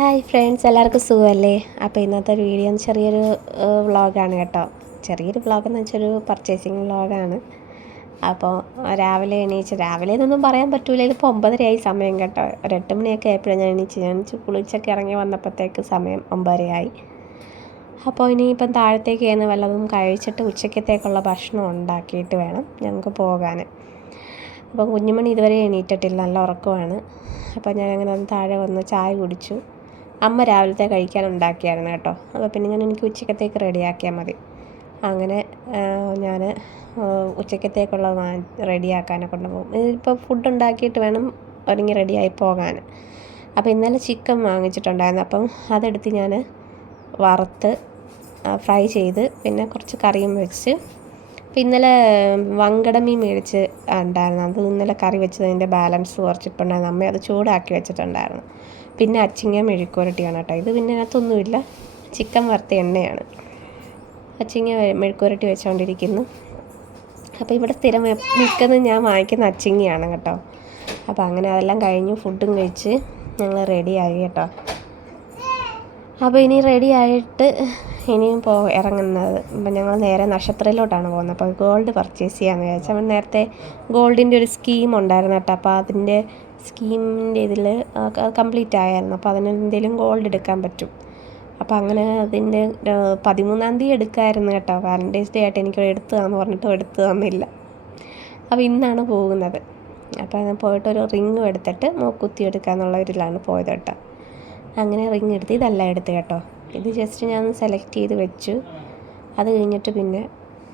Hi friends, എല്ലാവർക്കും സുഖമല്ലേ? അപ്പോൾ ഇന്നത്തെ ഒരു വീഡിയോ ചെറിയൊരു വ്ളോഗാണ് കേട്ടോ. ചെറിയൊരു വ്ളോഗെന്ന് വെച്ചാൽ ഒരു പർച്ചേസിങ് വ്ളോഗാണ്. അപ്പോൾ രാവിലെ എന്നൊന്നും പറയാൻ പറ്റൂല, ഇതിപ്പോൾ 9:30 സമയം കേട്ടോ. ഒരു 8 മണിയൊക്കെ ആയപ്പോഴാണ് ഞാൻ എണീച്ച് കുളിച്ചൊക്കെ ഇറങ്ങി വന്നപ്പോഴത്തേക്ക് സമയം 9:30. അപ്പോൾ ഇനിയിപ്പം താഴത്തേക്ക് ചെന്ന് വല്ലതും കഴിച്ചിട്ട് ഉച്ചക്കത്തേക്കുള്ള ഭക്ഷണം ഉണ്ടാക്കിയിട്ട് വേണം ഞങ്ങൾക്ക് പോകാൻ. അപ്പം കുഞ്ഞുമണി ഇതുവരെ എണീറ്റിട്ടില്ല, നല്ല ഉറക്കമാണ്. അപ്പോൾ ഞാൻ അങ്ങനെ ഒന്ന് താഴെ വന്ന് ചായ കുടിച്ചു. അമ്മ രാവിലത്തെ കഴിക്കാൻ ഉണ്ടാക്കിയായിരുന്നു കേട്ടോ. അപ്പോൾ പിന്നെ എനിക്ക് ഉച്ചക്കത്തേക്ക് റെഡിയാക്കിയാൽ മതി. അങ്ങനെ ഞാൻ ഉച്ചക്കത്തേക്കുള്ള റെഡിയാക്കാനൊക്കെ കൊണ്ടുപോകും. ഇപ്പോൾ ഫുഡ് ഉണ്ടാക്കിയിട്ട് വേണം ഒരുങ്ങി റെഡിയായി പോകാൻ. അപ്പോൾ ഇന്നലെ ചിക്കൻ വാങ്ങിച്ചിട്ടുണ്ടായിരുന്നു. അപ്പം അതെടുത്ത് ഞാൻ വറുത്ത് ഫ്രൈ ചെയ്ത് പിന്നെ കുറച്ച് കറിയും വെച്ച്. അപ്പോൾ ഇന്നലെ വങ്കടമീൻ മേടിച്ച് ഉണ്ടായിരുന്നു. അത് ഇന്നലെ കറി വെച്ചതിൻ്റെ ബാലൻസ് കുറച്ചിട്ടുണ്ടായിരുന്നു. അമ്മ അത് ചൂടാക്കി വെച്ചിട്ടുണ്ടായിരുന്നു. പിന്നെ അച്ചിങ്ങ മെഴുക്കുവരട്ടിയാണ് കേട്ടോ. ഇത് പിന്നെ അതിനകത്തൊന്നുമില്ല, ചിക്കൻ വറുത്ത എണ്ണയാണ്. അച്ചിങ്ങ മെഴുക്കുവരട്ടി വെച്ചുകൊണ്ടിരിക്കുന്നു. അപ്പോൾ ഇവിടെ സ്ഥിരം മിക്കതും ഞാൻ വാങ്ങിക്കുന്ന അച്ചിങ്ങയാണ് കേട്ടോ. അപ്പോൾ അങ്ങനെ അതെല്ലാം കഴിഞ്ഞു, ഫുഡും കഴിച്ച് ഞങ്ങൾ റെഡിയായി കേട്ടോ. അപ്പോൾ ഇനി റെഡിയായിട്ട് ഇനിയും ഇറങ്ങുന്നത്. അപ്പം ഞങ്ങൾ നേരെ നക്ഷത്രയിലോട്ടാണ് പോകുന്നത്. അപ്പോൾ ഗോൾഡ് പർച്ചേസ് ചെയ്യാമെന്ന് വിചാരിച്ചു. അപ്പം നേരത്തെ ഗോൾഡിൻ്റെ ഒരു സ്കീം ഉണ്ടായിരുന്നു കേട്ടോ. അപ്പോൾ അതിൻ്റെ സ്കീമിൻ്റെ ഇതിൽ കംപ്ലീറ്റ് ആയിരുന്നു. അപ്പോൾ അതിന് എന്തെങ്കിലും ഗോൾഡ് എടുക്കാൻ പറ്റും. അപ്പോൾ അങ്ങനെ അതിൻ്റെ 13-ാം തീയതി എടുക്കാമായിരുന്നു കേട്ടോ. വാലൻറ്റൈൻസ് ഡേ ആയിട്ട് എനിക്ക് എടുത്തു തന്നു പറഞ്ഞിട്ട് എടുത്തു തന്നില്ല. അപ്പോൾ ഇന്നാണ് പോകുന്നത്. അപ്പോൾ ഞാൻ പോയിട്ടൊരു റിങ്ങും എടുത്തിട്ട് മൂക്കുത്തി എടുക്കാമെന്നുള്ള ഒരിതിലാണ് പോയത് കേട്ടോ. അങ്ങനെ റിങ് എടുത്ത് ഇതെല്ലാം എടുത്ത് കേട്ടോ. ഇത് ജസ്റ്റ് ഞാൻ സെലക്ട് ചെയ്ത് വെച്ചു. അത് കഴിഞ്ഞിട്ട് പിന്നെ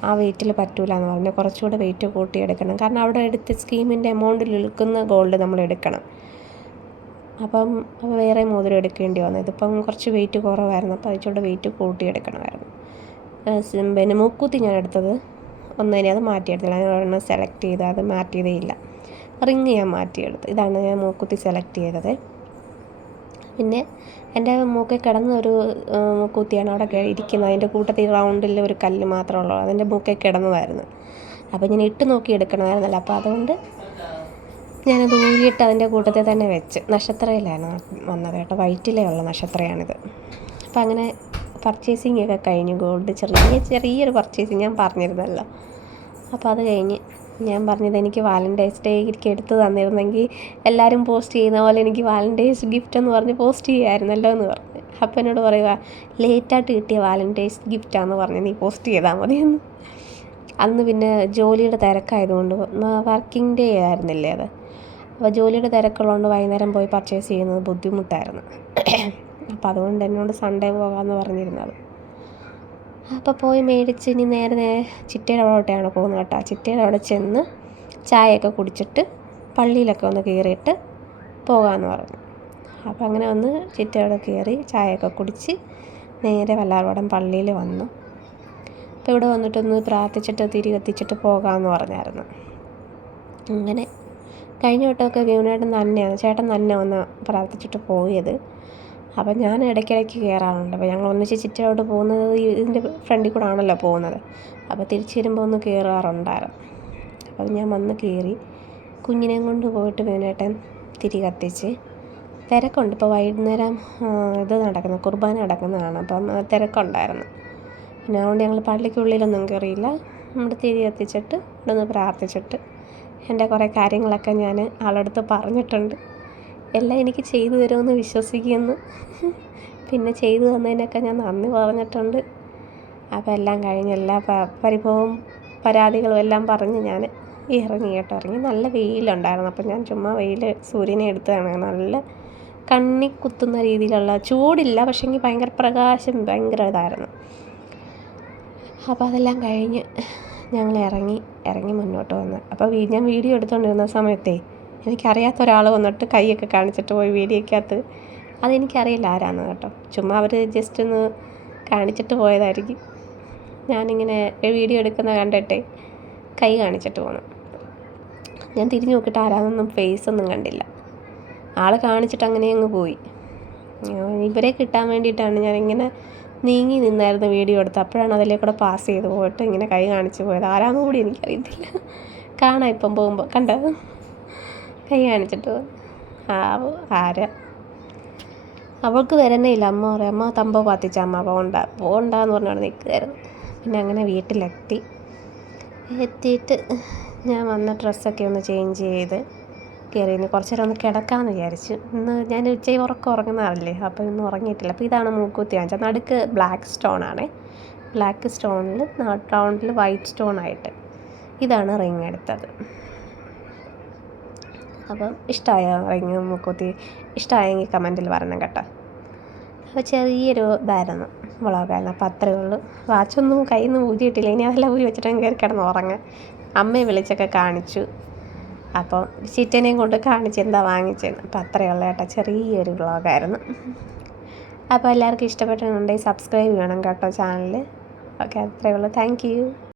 ആ വെയിറ്റിൽ പറ്റൂല എന്ന് പറഞ്ഞു, കുറച്ചുകൂടെ വെയിറ്റ് കൂട്ടി എടുക്കണം. കാരണം അവിടെ എടുത്ത് സ്കീമിൻ്റെ എമൗണ്ടിൽ വിൽക്കുന്ന ഗോൾഡ് നമ്മൾ എടുക്കണം. അപ്പം വേറെ മോതിരം എടുക്കേണ്ടി വന്നു. ഇതിപ്പം കുറച്ച് വെയിറ്റ് കുറവായിരുന്നു, അപ്പോൾ അതിച്ചൂടെ വെയിറ്റ് കൂട്ടി എടുക്കണമായിരുന്നു. പിന്നെ മൂക്കുത്തി ഞാൻ എടുത്തത് ഒന്നിനെ അത് മാറ്റിയെടുത്തില്ല. ഞാൻ ഒരെണ്ണം സെലക്ട് ചെയ്ത് അത് മാറ്റിയതേ ഇല്ല. റിങ് ഞാൻ മാറ്റിയെടുത്ത്. ഇതാണ് ഞാൻ മൂക്കുത്തി സെലക്ട് ചെയ്തത്. പിന്നെ എൻ്റെ മൂക്കിൽ കിടന്ന ഒരു മൂക്കുത്തിയാണ് അവിടെ ഇരിക്കുന്നത്. അതിൻ്റെ കൂട്ടത്തിൽ റൗണ്ടിൽ ഒരു കല്ല് മാത്രമേ ഉള്ളൂ, അതിൻ്റെ മൂക്കിൽ കിടന്നതായിരുന്നു. അപ്പോൾ ഞാൻ ഇട്ട് നോക്കി എടുക്കണമായിരുന്നല്ലോ. അപ്പോൾ അതുകൊണ്ട് ഞാനത് ഊരിയിട്ട് അതിൻ്റെ കൂട്ടത്തിൽ തന്നെ വെച്ച്. നക്ഷത്രയിലാണ് വന്നത് കേട്ടോ, വൈറ്റിലേ ഉള്ള നക്ഷത്രയാണിത്. അപ്പോൾ അങ്ങനെ പർച്ചേസിങ് ഒക്കെ കഴിഞ്ഞു. ഗോൾഡ് ചെറിയൊരു പർച്ചേസിങ് ഞാൻ പറഞ്ഞിരുന്നല്ലോ. അപ്പോൾ അത് കഴിഞ്ഞ് ഞാൻ പറഞ്ഞത് എനിക്ക് വാലൻറ്റൈൻസ് ഡേക്ക് എടുത്ത് തന്നിരുന്നെങ്കിൽ എല്ലാവരും പോസ്റ്റ് ചെയ്യുന്ന പോലെ എനിക്ക് വാലൻറ്റൈൻസ് ഗിഫ്റ്റ് എന്ന് പറഞ്ഞ് പോസ്റ്റ് ചെയ്യുമായിരുന്നല്ലോ എന്ന് പറഞ്ഞു. അപ്പം എന്നോട് പറയുക, ലേറ്റായിട്ട് കിട്ടിയ വാലൻറ്റൈൻസ് ഗിഫ്റ്റാണെന്ന് പറഞ്ഞ് നീ പോസ്റ്റ് ചെയ്താൽ മതിയെന്ന്. അന്ന് പിന്നെ ജോലിയുടെ തിരക്കായതുകൊണ്ട്, വർക്കിംഗ് ഡേ ആയിരുന്നില്ലേ അത്. അപ്പോൾ ജോലിയുടെ തിരക്കുള്ളതുകൊണ്ട് വൈകുന്നേരം പോയി പർച്ചേസ് ചെയ്യുന്നത് ബുദ്ധിമുട്ടായിരുന്നു. അപ്പോൾ അതുകൊണ്ട് എന്നോട് സൺഡേ പോകാമെന്ന് പറഞ്ഞിരുന്നത്. അപ്പോൾ പോയി മേടിച്ച് ഇനി നേരെ ചിറ്റയുടെ അവിടോട്ടാണ് പോകുന്നത് കേട്ടോ. ചിറ്റയുടെ അവിടെ ചെന്ന് ചായയൊക്കെ കുടിച്ചിട്ട് പള്ളിയിലൊക്കെ ഒന്ന് കയറിയിട്ട് പോകാമെന്ന് പറഞ്ഞു. അപ്പോൾ അങ്ങനെ വന്ന് ചിറ്റയുടെ കയറി ചായയൊക്കെ കുടിച്ച് നേരെ വല്ലാർപാടം പള്ളിയിൽ വന്നു. അപ്പോൾ ഇവിടെ വന്നിട്ടൊന്ന് പ്രാർത്ഥിച്ചിട്ട് തിരി കത്തിച്ചിട്ട് പോകാമെന്ന് പറഞ്ഞായിരുന്നു. അങ്ങനെ കഴിഞ്ഞ വട്ടമൊക്കെ ചേട്ടൻ തന്നെ വന്ന് പ്രാർത്ഥിച്ചിട്ട് പോയത്. അപ്പം ഞാൻ ഇടയ്ക്കിടയ്ക്ക് കയറാറുണ്ട്. അപ്പോൾ ഞങ്ങൾ ഒന്നിച്ച് ചിറ്റയോട് പോകുന്നത് ഇതിൻ്റെ ഫ്രണ്ടിൽ കൂടെ ആണല്ലോ പോകുന്നത്. അപ്പോൾ തിരിച്ച് വരുമ്പോൾ ഒന്ന് കയറാറുണ്ടായിരുന്നു. അപ്പോൾ ഞാൻ വന്ന് കയറി കുഞ്ഞിനെയും കൊണ്ട് പോയിട്ട് വേണേട്ടൻ തിരി കത്തിച്ച്. തിരക്കുണ്ട്, ഇപ്പോൾ വൈകുന്നേരം കുർബാന നടക്കുന്നതാണ്. അപ്പം തിരക്കുണ്ടായിരുന്നു. പിന്നെ അതുകൊണ്ട് ഞങ്ങൾ പള്ളിക്കുള്ളിലൊന്നും കയറിയില്ല. നമ്മുടെ തിരി കത്തിച്ചിട്ട് ഇവിടെ നിന്ന് പ്രാർത്ഥിച്ചിട്ട് എൻ്റെ കുറേ കാര്യങ്ങളൊക്കെ ഞാൻ ആളടുത്ത് പറഞ്ഞിട്ടുണ്ട്. എല്ലാം എനിക്ക് ചെയ്തു തരുമെന്ന് വിശ്വസിക്കുന്നു. പിന്നെ ചെയ്തു തന്നതിനൊക്കെ ഞാൻ നന്ദി പറഞ്ഞിട്ടുണ്ട്. അപ്പോൾ എല്ലാം കഴിഞ്ഞ് എല്ലാ പരിഭവവും പരാതികളും എല്ലാം പറഞ്ഞ് ഞാൻ ഇറങ്ങി കേട്ടോ. ഇറങ്ങി നല്ല വെയിലുണ്ടായിരുന്നു. അപ്പോൾ ഞാൻ ചുമ്മാ സൂര്യനെ എടുത്തതാണ്. നല്ല കണ്ണി കുത്തുന്ന രീതിയിലുള്ള ചൂടില്ല, പക്ഷേങ്കിൽ ഭയങ്കര പ്രകാശം, ഭയങ്കര ഇതായിരുന്നു. അപ്പോൾ അതെല്ലാം കഴിഞ്ഞ് ഞങ്ങൾ ഇറങ്ങി മുന്നോട്ട് വന്ന്. അപ്പോൾ ഞാൻ വീഡിയോ എടുത്തുകൊണ്ടിരുന്ന സമയത്തേ എനിക്കറിയാത്ത ഒരാൾ വന്നിട്ട് കൈയൊക്കെ കാണിച്ചിട്ട് പോയി വീഡിയോക്കകത്ത്. അതെനിക്കറിയില്ല ആരാന്ന് കേട്ടോ. ചുമ്മാ അവർ ജസ്റ്റ് ഒന്ന് കാണിച്ചിട്ട് പോയതായിരിക്കും. ഞാനിങ്ങനെ വീഡിയോ എടുക്കുന്ന കണ്ടിട്ടേ കൈ കാണിച്ചിട്ട് പോകണം. ഞാൻ തിരിഞ്ഞു നോക്കിയിട്ട് ആരാന്നൊന്നും ഫേസൊന്നും കണ്ടില്ല. ആൾ കാണിച്ചിട്ട് അങ്ങനെ അങ്ങ് പോയി. ഇവരെ കിട്ടാൻ വേണ്ടിയിട്ടാണ് ഞാനിങ്ങനെ നീങ്ങി നിന്നായിരുന്നു വീഡിയോ എടുത്ത്. അപ്പോഴാണ് അതിലേ കൂടെ പാസ് ചെയ്ത് പോയിട്ട് ഇങ്ങനെ കൈ കാണിച്ച് പോയത്. ആരാന്നും കൂടി എനിക്കറിയത്തില്ല. കാണാം ഇപ്പം പോകുമ്പോൾ കണ്ടോ, കൈ കാണിച്ചിട്ട് ആരാ. അവൾക്ക് വരണേയില്ല. അമ്മ പറയും അമ്മ തമ്പ പാത്തിച്ച അമ്മ പോകണ്ടെന്ന് പറഞ്ഞുകൊണ്ട് നിൽക്കുമായിരുന്നു. പിന്നെ അങ്ങനെ എത്തിയിട്ട് ഞാൻ വന്ന ഡ്രസ്സൊക്കെ ഒന്ന് ചേഞ്ച് ചെയ്ത് കയറിയിരുന്നു. കുറച്ച് നേരം ഒന്ന് കിടക്കാമെന്ന് വിചാരിച്ചു. ഇന്ന് ഞാൻ ഉച്ചയ്ക്ക് ഉറങ്ങുന്നതല്ലേ, അപ്പോൾ ഇന്ന് ഉറങ്ങിയിട്ടില്ല. അപ്പോൾ ഇതാണ് മൂക്കുത്തി വാങ്ങിച്ചത്. നടുക്ക് ബ്ലാക്ക് സ്റ്റോണാണേ. ബ്ലാക്ക് സ്റ്റോണിൽ റൗണ്ടിൽ വൈറ്റ് സ്റ്റോണായിട്ട് ഇതാണ് റിങ് എടുത്തത്. അപ്പം ഇഷ്ടമായോ റിങ് മൂക്കുത്തി? ഇഷ്ടമായെങ്കിൽ കമൻറ്റിൽ പറയണം കേട്ടോ. അപ്പോൾ ചെറിയൊരു ഇതായിരുന്നു, വ്ളോഗായിരുന്നു. അപ്പോൾ അത്രയേ ഉള്ളൂ. വാച്ചൊന്നും കയ്യിൽ നിന്ന് ഊരിയിട്ടില്ല. ഇനി അതെല്ലാം ഊരി വെച്ചിട്ട് കയറി കിടന്ന് ഉറങ്ങാൻ. അമ്മയെ വിളിച്ചൊക്കെ കാണിച്ചു. അപ്പോൾ ചിറ്റനെയും കൊണ്ട് കാണിച്ച് എന്താ വാങ്ങിച്ചതെന്ന്. അപ്പോൾ അത്രയേ ഉള്ളൂ കേട്ടോ, ചെറിയൊരു വ്ളോഗായിരുന്നു. അപ്പോൾ എല്ലാവർക്കും ഇഷ്ടപ്പെട്ടിട്ടുണ്ടെങ്കിൽ സബ്സ്ക്രൈബ് ചെയ്യണം കേട്ടോ ചാനൽ. ഓക്കെ, അത്രയേ ഉള്ളൂ. Thank you.